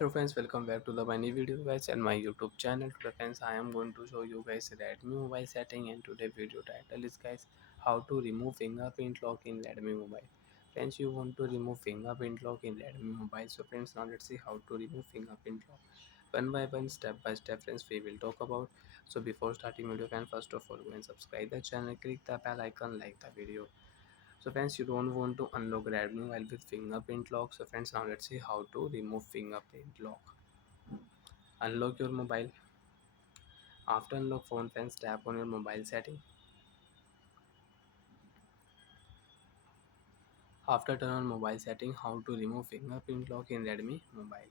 Hello friends, welcome back to the my new video guys and my YouTube channel. Today friends, I am going to show you guys Redmi mobile setting, and today video title is guys how to remove fingerprint lock in Redmi mobile. Friends, you want to remove fingerprint lock in Redmi mobile. So friends, now let's see how to remove fingerprint lock. One by one, step by step friends, we will talk about. So before starting video, friends, first of all go and subscribe the channel, click the bell icon, like the video. So friends, you don't want to unlock Redmi mobile with fingerprint lock. So friends, now let's see how to remove fingerprint lock. Unlock your mobile. After unlock phone, friends, tap on your mobile setting. After turn on mobile setting, how to remove fingerprint lock in Redmi mobile.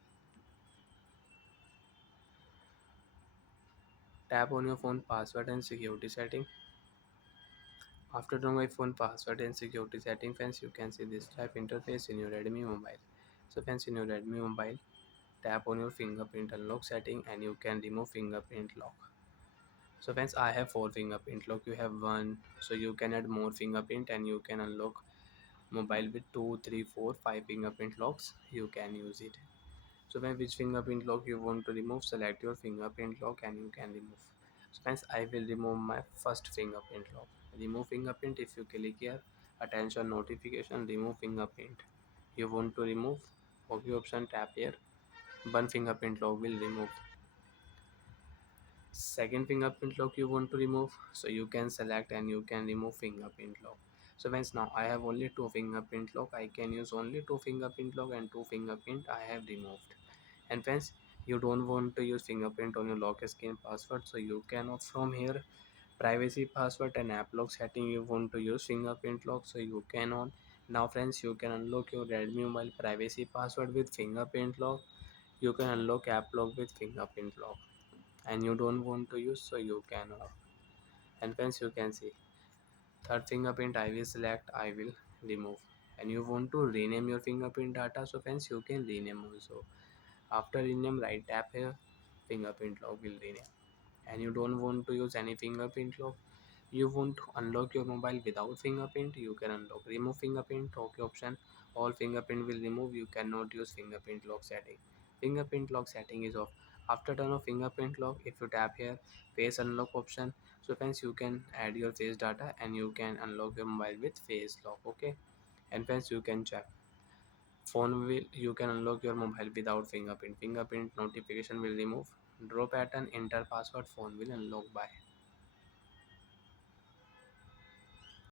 Tap on your phone password and security setting. After turning my phone password and security setting, friends, you can see this type interface in your Redmi mobile. So friends, in your Redmi mobile, tap on your fingerprint unlock setting and you can remove fingerprint lock. So friends, I have 4 fingerprint lock. You have one, so you can add more fingerprint and you can unlock mobile with 2, 3, 4, 5 fingerprint locks. You can use it. So when which fingerprint lock you want to remove, select your fingerprint lock and you can remove. So friends, I will remove my first fingerprint lock. Remove fingerprint. If you click here, attention notification, remove fingerprint. You want to remove, okay option, tap here. One fingerprint lock will remove. Second fingerprint lock you want to remove, so you can select and you can remove fingerprint lock. So friends, now I have only two fingerprint lock. I can use only two fingerprint lock and two fingerprint I have removed. And friends, you don't want to use fingerprint on your lock screen password, so you can opt from here privacy password and app lock setting. You want to use fingerprint lock, so you can on. Now friends, you can unlock your Redmi mobile privacy password with fingerprint lock. You can unlock app lock with fingerprint lock, and you don't want to use, so you can off. And friends, you can see third fingerprint I will select, I will remove. And you want to rename your fingerprint data, so friends, you can rename also. After rename, right tap here, fingerprint lock will rename. And you don't want to use any fingerprint lock, you want to unlock your mobile without fingerprint, you can unlock. Remove fingerprint, okay option, all fingerprint will remove. You cannot use fingerprint lock setting. Fingerprint lock setting is off. After turn off fingerprint lock, if you tap here face unlock option, so friends, you can add your face data and you can unlock your mobile with face lock. Okay, and friends, you can check phone will, you can unlock your mobile without fingerprint. Fingerprint notification will remove. Draw pattern, enter password, phone will unlock by.